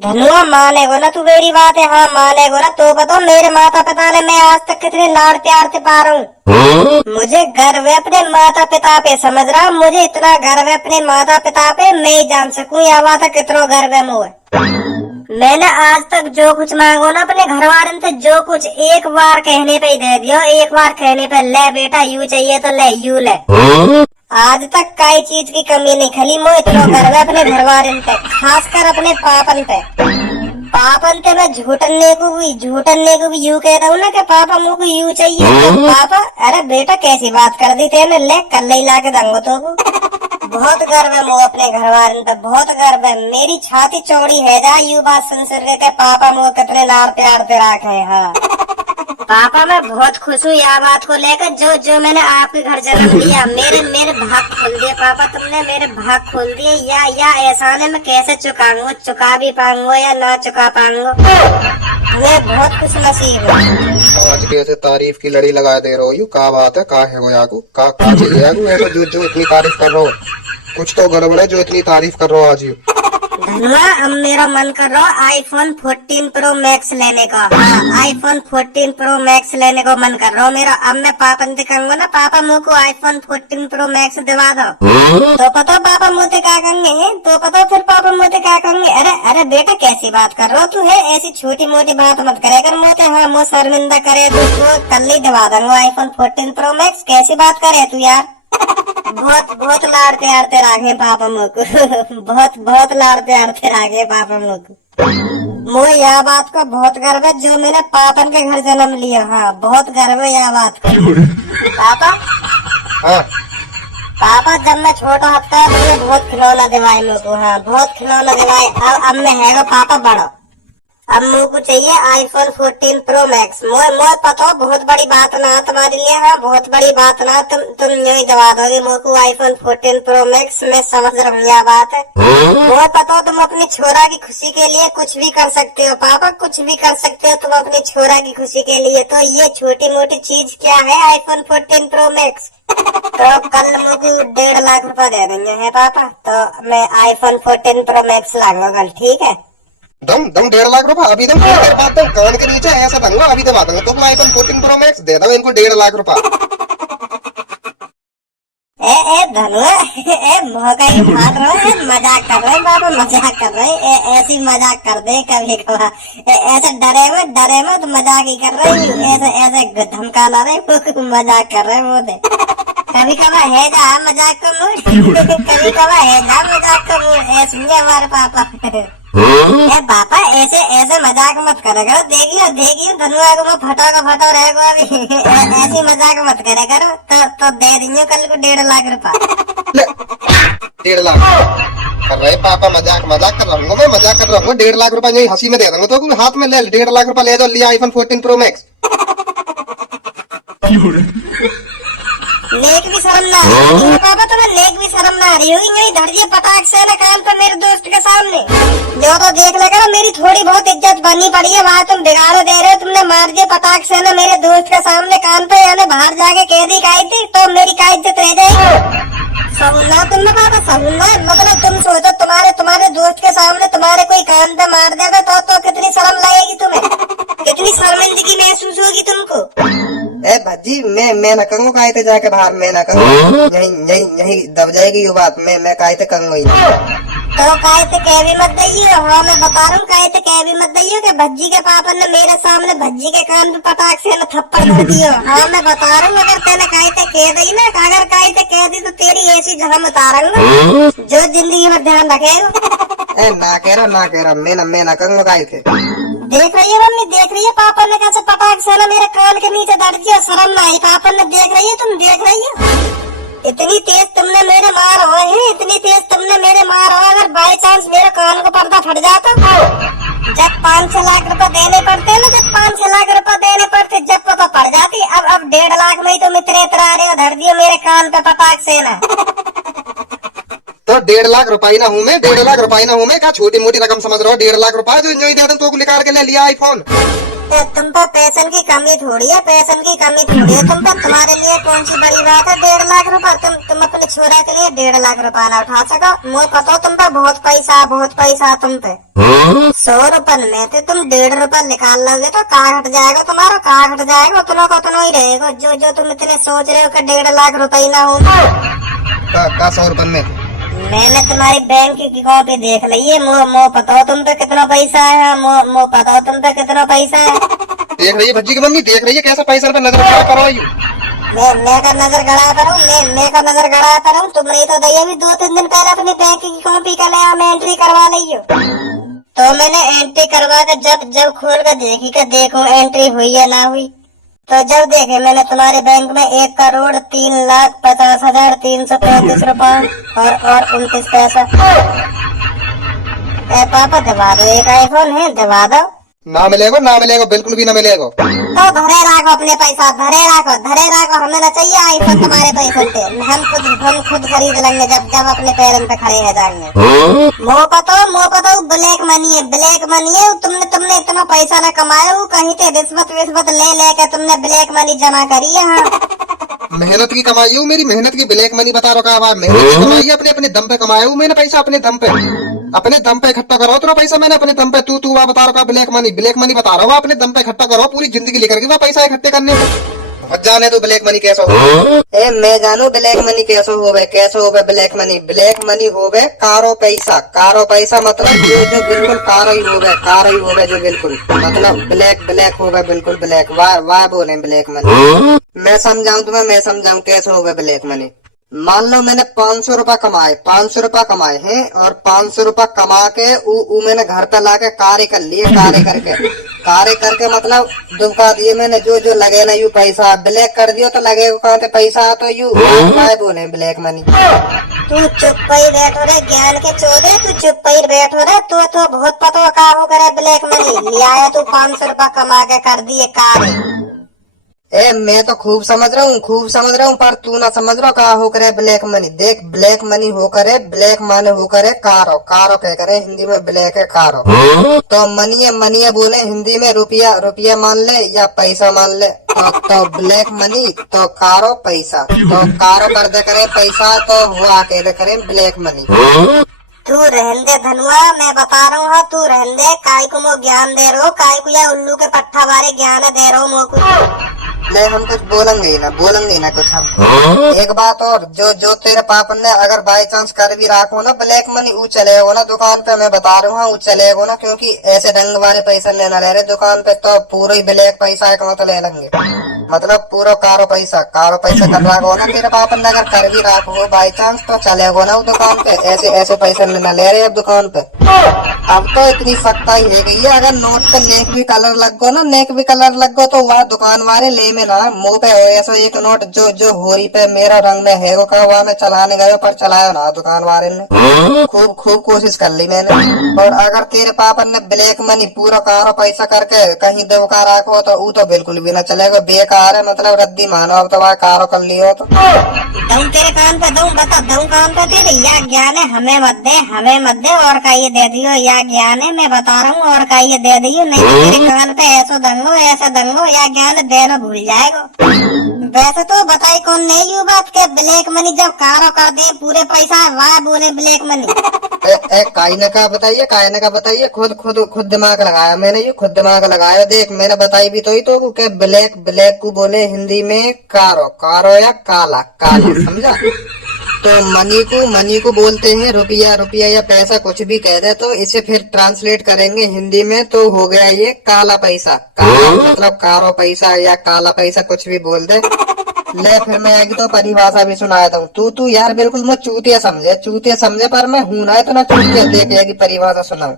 धनुआ मानेगो ना तू मेरी बात है? हाँ मानेगो ना? तो बताओ मेरे माता पिता ने मैं आज तक कितने लाड़ प्यार से पा रहा हूँ। मुझे गर्व है अपने माता पिता पे, समझ रहा? मुझे इतना गर्व है अपने माता पिता पे, मैं ही जान सकूं यह बात है कितना गर्व है मुझे। मैंने आज तक जो कुछ मांगो ना अपने घर वाले से, जो कुछ एक बार कहने पे ही दे दियो, एक बार कहने पे, ले बेटा यू चाहिए तो ले यू ले। आज तक कई चीज की कमी नहीं खली मुझे, इतना गर्व है अपने घर वाले पे, खासकर अपने पापन पे। पापन पे मैं झूठने को भी यूं कहता हूँ ना कि पापा मुझे को यूं चाहिए तो पापा, अरे बेटा कैसी बात कर दी तेने, ले कल ही ला के दूंगा तो को। बहुत गर्व है मुझे अपने घर वाले पे, बहुत गर्व है। मेरी छाती चौड़ी है जा यू बात सुन के पापा मुझे कितने लाड़ प्यार से रखे। हाँ पापा मैं बहुत खुश हूँ यह बात को लेकर, जो जो मैंने आपके घर जन्म लिया, मेरे भाग खोल दिए पापा, तुमने मेरे भाग खोल दिए। या एहसान है मैं कैसे चुकाऊंगा, चुका भी पाऊंगा या ना चुका पाऊंगा, मैं बहुत खुश नसीब हूँ। आज भी ऐसे तारीफ की लड़ी लगा दे रहे हो यू, का बात है? का है वो याकू, का चाहिए याकू ऐसा जो इतनी तारीफ कर रहा हो? कुछ तो गड़बड़ है जो इतनी तारीफ कर रहा हो आज यू। धनुआ अब मेरा मन कर रहा है आईफोन 14 प्रो मैक्स लेने का। हाँ आईफोन 14 प्रो मैक्स लेने को मन कर रहा हूँ मेरा। अब मैं पापा से कहूंगा ना, पापा मुझे को आईफोन 14 प्रो मैक्स दिवा दो, तो पता पापा मुझे क्या कहेंगे? तो पता फिर पापा मुझे क्या कहेंगे? अरे बेटा कैसी बात कर रहा हो तू, है ऐसी छोटी मोटी बात मत करे कर मुझे। हाँ मुझे शर्मिंदा करे तो कल ही दिवा दूंगा आईफोन 14 प्रो मैक्स। कैसी बात करे तू यार? बहुत लाड़ प्यार से राखे पापा मुझको बहुत लाड़ प्यार से राखे पापा मुझको। मुझे यह बात का बहुत गर्व है जो मैंने पापन के घर जन्म लिया। हाँ बहुत गर्व है यह बात का। पापा हाँ पापा जब मैं छोटा हफ्ता मुझे बहुत खिलौना दिवाए मुझको। हाँ बहुत खिलौना दिवाए। अब मैं है पापा बड़ा, अब मुझको चाहिए आईफोन 14 प्रो मैक्स। मुझे पता हो बहुत बड़ी बात ना तुम्हारे लिए। हाँ बहुत बड़ी बात ना, तुम यूं ही दबा दोगे मुझको आईफोन 14 प्रो मैक्स। मैं समझ रहा हूँ यह बात है। मुझे पता हो तुम अपनी छोरा की खुशी के लिए कुछ भी कर सकते हो पापा, कुछ भी कर सकते हो तुम अपनी छोरा की खुशी के लिए। तो ये छोटी मोटी चीज क्या है आईफोन 14 प्रो मैक्स? तो कल मुझे 1.5 लाख रुपया दे देंगे है पापा, तो मैं आईफोन 14 प्रो मैक्स लाऊंगा कल, ठीक है? दम 1.5 लाख रुपया अभी दम बात दम कान के नीचे ऐसा दूंगा अभी दबा दूंगा तो आईफोन 14 प्रो मैक्स दे दो इनको 1.5 लाख रुपया। ए धनुआ मौका ही भाग रहा है, मजाक कर रहे बाबा, मजाक कर रहे। ऐसी मजाक कर दे कभी कभार, ऐसे डरे मत मजाक ही कर रहे, ऐसे धमकाना रहे मजाक कर रहे मुझे। कभी कभार है जा मजाक का मूड, कभी कभार है जा मजाक का मूड। ऐसे हमारे पापा पापा ऐसे मजाक मत करे करो। देखियो धनुआ को मैं फटा रहेगा अभी। ऐसी मजाक मत करे करो। तो दे दियो कल को 1.5 लाख रुपया। 1.5 लाख कर रहे पापा? मजाक कर रहा हूँ मैं, मजाक कर रहा हूँ। 1.5 लाख रुपया यही हंसी में दे दूंगा तो हाथ में ले 1.5 लाख रुपया ले जाओ, लिया आईफोन 14 प्रो मैक्स। नेक भी शर्म ना आ रही पापा, तुम्हें नेक भी शर्म ना आ रही होगी? यही धर दिए पटाख से ना कान पे मेरे दोस्त के सामने। जो तो देख लेगा मेरी थोड़ी बहुत इज्जत बनी पड़ी है, वहाँ तुम बिगाड़ो दे रहे हो। तुमने मार दिए पटाख से ना मेरे दोस्त के सामने कान पे, यानी बाहर जाके कह दी काई थी तो मेरी का इज्जत रह जाएगी। सुनना तुमने पापा, सुनना मतलब तुम सोचो तुम्हारे दोस्त के सामने तुम्हारे कोई कान पे मार देगा तो कितनी शर्म लगेगी तुम्हें, कितनी शर्मिंदगी महसूस होगी तुमको। ए भज्जी मैं न कहूँ काहे थे जाके बाहर, मैं न कहूँ यही दब जाएगी ये बात। मैं काहे थे कहूँगा ही तो काहे से कह भी मत दइयो। हाँ मैं बता रहा हूँ काहे से कह भी मत दइयो कि भज्जी के पापा ने मेरे सामने भज्जी के कान पे पटाख से न थप्पड़ कर दियो। हाँ मैं बता रहा हूँ अगर तेने काहे से कह दी ना, अगर काहे से कह दी तो तेरी ऐसी जहम उतारूंगा जो जिंदगी में ध्यान रखेगा। ना कह रहा मैं ना कहूँगा काहे थे। देख रही है मम्मी, देख रही है पापा ने कैसे पटाख से ना मेरे कान के नीचे दर्द दिया। शर्म ना आई पापा ने, देख रही है तुम, देख रही है? इतनी तेज तुमने मेरे मार हो है, इतनी तेज तुमने मेरे मार हो। अगर बाई चांस मेरे कान को पर्दा फट जाता, जब 5-6 लाख रुपए देने पड़ते ना, जब 5-6 लाख रुपए देने पड़ते, जब पता पड़ जाती। अब 1.5 लाख में ही तुम इतने इतरा रहे हो, धर दिए मेरे कान पे पटाख से ना। तो 1.5 ₹1.5 ना हूँ मैं, ₹1.5 ना हूँ मैं, क्या छोटी मोटी रकम समझ रहा हो? ₹1.5 जो दे दूं तो निकाल के ले लिया आईफोन। तुम पे पैसन की कमी थोड़ी है, पैसन की कमी थोड़ी है तुम पे। तुम्हारे लिए कौन सी बड़ी बात है 1.5 लाख रुपए? तुम अपने छोरा के लिए 1.5 लाख रुपए ना उठा सको? मुझे पता तुम पे बहुत पैसा तुम पे। 100 रुपए में थे तुम 1.5 रुपए निकाल लोगे तो कहाँ हट जाएगा तुम्हारा? कहाँ हट जाएगा? उतना को उतना ही रहेगा जो तुम इतने सोच रहे हो कि 1.5 लाख रुपए ना हो। का 100 रुपए में? मैंने तुम्हारी बैंक की कॉपी देख ली है। मो बताओ तुम पे कितना पैसा है? मो बताओ तुम पे कितना पैसा है? देख रही है भज्जी की मम्मी, देख रही है कैसा पैसा पे नजर खड़ा करो यू। मैं का नजर गड़ा करूँ? मैं का नजर गड़ा करूँ? तुमने तो दैया भी 2-3 दिन पहले अपनी बैंक की कॉपी का नया में एंट्री करवा ली हो। तो मैंने एंट्री करवा के जब खोल कर देखी कि देखो एंट्री हुई या ना हुई, तो जब देखे मैंने तुम्हारे बैंक में 1,50,50,335 रुपए और 29 पैसा। पापा दबा दो, एक आईफोन है दबा दो। ना मिलेगा, ना मिलेगा, बिल्कुल भी ना मिलेगा। तो धरे राखो अपने पैसा, धरे राखो। हमें ना चाहिए आईफोन तुम्हारे पैसे पे। हम खुद खरीद लेंगे जब अपने पैरों पे खड़े हो जाएंगे। मो पतो ब्लैक मनी है। तुमने इतना पैसा ना कमाया हो, कहीं से रिश्वत ले के तुमने ब्लैक मनी जमा करी है। हाँ, मेहनत की कमाई हूँ, मेरी मेहनत की ब्लैक मनी बता रहा हूँ। मेहनत की कमाई है, अपने दम पे कमाया हूँ मैंने पैसा, अपने दम पे इकट्ठा करो तो पैसा मैंने अपने दम पे। तू वहाँ बता रहा ब्लैक मनी बता रहा हूँ, अपने दम पे इकट्ठा करो, पूरी जिंदगी लेकर के वहाँ पैसा इकट्ठे करने में। जाने तो ब्लैक मनी कैसा हो? मैं जानू ब्लैक मनी कैसे होवे ब्लैक मनी होवे कारो पैसा मतलब जो बिल्कुल कारो ही होवे जो बिल्कुल मतलब ब्लैक होवे, बिल्कुल ब्लैक। वाह बोले ब्लैक मनी। मैं समझाऊं कैसे होवे ब्लैक मनी। मान लो मैंने 500 रुपए कमाए हैं, और 500 रुपए कमा के मैंने घर पे लाके कार्य करके मतलब दुबका दिए मैंने। जो लगे ना यू पैसा ब्लैक कर दियो तो लगेगा कहाँ से पैसा? तो यू बोले ब्लैक मनी। तू चुप ही बैठो रे ज्ञान के चोदे, तू चुप ही बैठो रे। तू तो बहुत पता का हो करे ब्लैक मनी लिया तू 500 रुपए कमा के कर दिए कार्य। मैं तो खूब समझ रहा हूँ, पर तू ना समझ रहा कहा हो करे ब्लैक मनी। देख ब्लैक मनी हो करे, ब्लैक माने हो करे कारो कह करे हिंदी में, ब्लैक है कारो। तो मनी बोले हिंदी में रुपया मान ले या पैसा मान ले। तो ब्लैक मनी तो कारो पैसा, तो कारो कर दे करे पैसा, तो हुआ कह दे करे ब्लैक मनी। तू रहने धनुआ, मैं बता रहा हूँ तू रहने। काय को मो ज्ञान दे रहो, काय को या उल्लू के पट्टा बारे ज्ञान दे रहो मोको। नहीं हम कुछ बोलेंगे ही ना कुछ हम। एक बात और, जो तेरे पापा ने अगर बाई चांस कर भी रखो ना ब्लैक मनी, वो चलेगा ना दुकान पे। मैं बता रहा हूँ वो चलेगा ना, क्योंकि ऐसे ढंग वाले पैसा लेना ले रहे दुकान पे तो पूरा ही ब्लैक पैसा एक तो ले लेंगे, मतलब पूरा कारो पैसा कर रखो ना तेरे पापा ने। अगर कर भी रखो बाई चांस तो चलेगा ना वो दुकान पे। ऐसे पैसा लेना ले रहे अब दुकान पे। अब तो इतनी सख्ताई है गई है, अगर नोट पे नेक भी कलर लग गो तो वह दुकान वाले ले में ना मुंह पे हो ऐसा एक नोट जो होरी पे मेरा रंग में है का वह मैं चलाने गयो, पर चलाया ना दुकान वाले ने। खूब कोशिश कर ली मैंने। और अगर तेरे पापा ने ब्लैक मनी पूरा कारो पैसा करके कहीं देवका रखो तो वो तो बिल्कुल भी ना चलेगा, बेकार है, मतलब रद्दी मानो। अब तो वह कारो कर लियो तो तेरे कान पे बता कान पे तेरे या ज्ञान है, हमें मत दे और का ये दे दियो। या ज्ञान है मैं बता रहा हूँ, और का ये दे दियो। नहीं तो तेरे कान पे ऐसा दंगो या ज्ञान देना भूल जाएगा। वैसे तो बताई कौन नहीं यू बात के ब्लैक मनी जब कारो कर दे पूरे पैसा वाह बोले ब्लैक मनी। कायने का बताइए, खुद दिमाग लगाया मैंने, ये खुद दिमाग लगाया। देख मैंने बताई भी तो के ब्लैक को बोले हिंदी में कारो या काला समझा। तो मनी को बोलते हैं रुपया या पैसा, कुछ भी कह दे तो इसे फिर ट्रांसलेट करेंगे हिंदी में तो हो गया ये काला पैसा। मतलब कारो पैसा या काला पैसा कुछ भी बोल दे। ले फिर मैं एक तो परिभाषा भी सुनाया था। तू यार बिल्कुल मुझे चूतिया समझे, पर मैं हूं ना इतना चूतिया। देख परिभाषा सुनाऊं।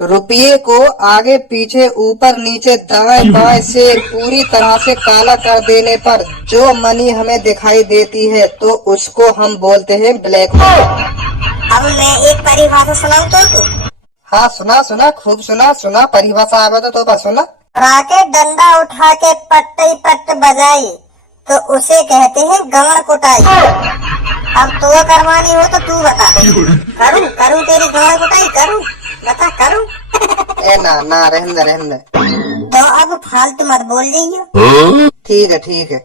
रुपये को आगे पीछे ऊपर नीचे दाएं बाएं से पूरी तरह से काला कर देने पर जो मनी हमें दिखाई देती है तो उसको हम बोलते हैं ब्लैक मनी। अब मैं एक परिभाषा सुनाऊं तो? हाँ सुना खूब सुना परिभाषा आवे तो बस सुना। राके डंडा उठा के पट्ट बजाई तो उसे कहते हैं गवण कुटाई। अब तो करवानी हो तो तू बता। करूं करूं तेरी गाय कुटाई करूं, बता करूं। ए ना ना रहने दे। तो अब फालतू मत बोल जाइयो। ठीक है।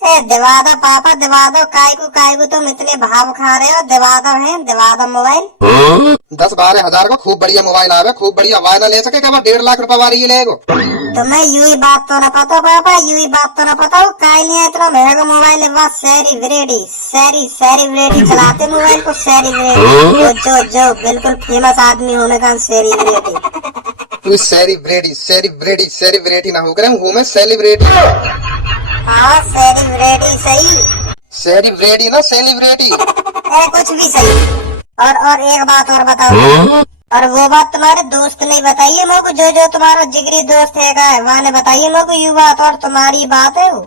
ए दिवा दो पापा, दिवा दो। काय को तुम इतने भाव खा रहे हो? दिवा दो है, दिवा दो मोबाइल। 10-12 हजार का खूब बढ़िया मोबाइल आवे, खूब बढ़िया वायदा ले सके, 1.5 लाख रुपए वाली ये लेगो। तुम्हें यूं ही बात तो न पता पापा, यूं ही बात तो न पता हो। काय नहीं है इतना महंगा मोबाइल, बस सैरी ब्रेडी चलाते मोबाइल को। सैरी ब्रेडी जो बिल्कुल फेमस आदमी होने का सैरी ब्रेडी। तू सेलिब्रिटी ना होकर हूँ मैं सेलिब्रिटी। हाँ सेलिब्रिटी सही, सेलिब्रिटी ना सेलिब्रिटी। कुछ भी सही। और एक बात और बताओ। और वो बात तुम्हारे दोस्त ने बताइए मेरे को, जो तुम्हारा जिगरी दोस्त है वहाँ ने बताइए मेरे को ये बात। और तुम्हारी बात है वो,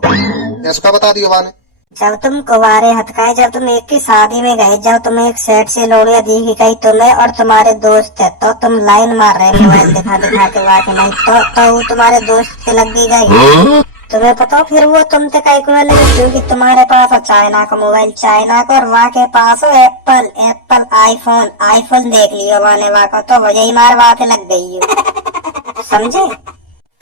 इसका बता दियो वाने। जब तुम कुंवारे हथकाए, जब तुम एक की शादी में गए, जब तुम एक सेट से लोड़िया दी गई तुम्हें और तुम्हारे दोस्त है, तो तुम लाइन मार रहे मोबाइल दिखा के वहाँ के नहीं, तो वो तुम्हारे दोस्त से लग गई। तुम्हें पता फिर वो तुमसे कई को लगी, क्योंकि तुम्हारे पास चाइना का मोबाइल, चाइना का, और वहाँ के पास हो एप्पल आईफोन देख लियो वहाँ का, तो यही मार बात लग गई हो, समझे।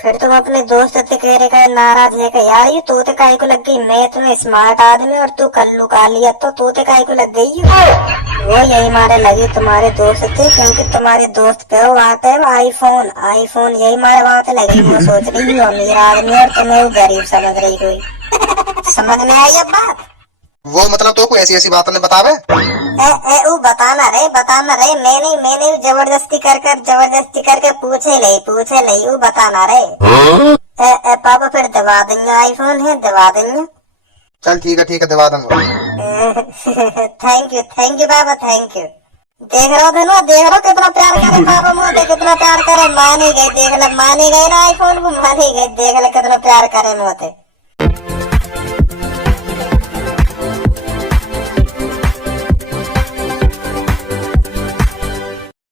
फिर तुम अपने दोस्त से कह रहे का नाराज है कि यार ये तोते काय को लग गई, मैं तुम्हें स्मार्ट आदमी और तू कल्लू का लिया, तो तोते काय को लग गई। वो यही मारे लगी तुम्हारे दोस्त थे, क्योंकि तुम्हारे दोस्त पे वहाँ पे आईफोन यही मारे वहाँ पे लगी। वो सोच रही हो अमीर आदमी और तुम्हें वो गरीब समझ रही कोई। समझ में आई अब बात? वो मतलब तो कोई ऐसी बातें बतावे? वो बताना रहे, मैं नहीं जबरदस्ती करके पूछे नहीं वो बताना रहे। पापा फिर दबा देंगे, आईफोन है दबा देंगे। चल ठीक है दबा दूंगा। थैंक यू पापा, थैंक यू। देख रहा कितना प्यार करे पापा मुझे, कितना प्यार करे। मान ही गए, देख ले मान ही गए ना आईफोन को, मान ही गए, देख ले कितना प्यार करे मुझे।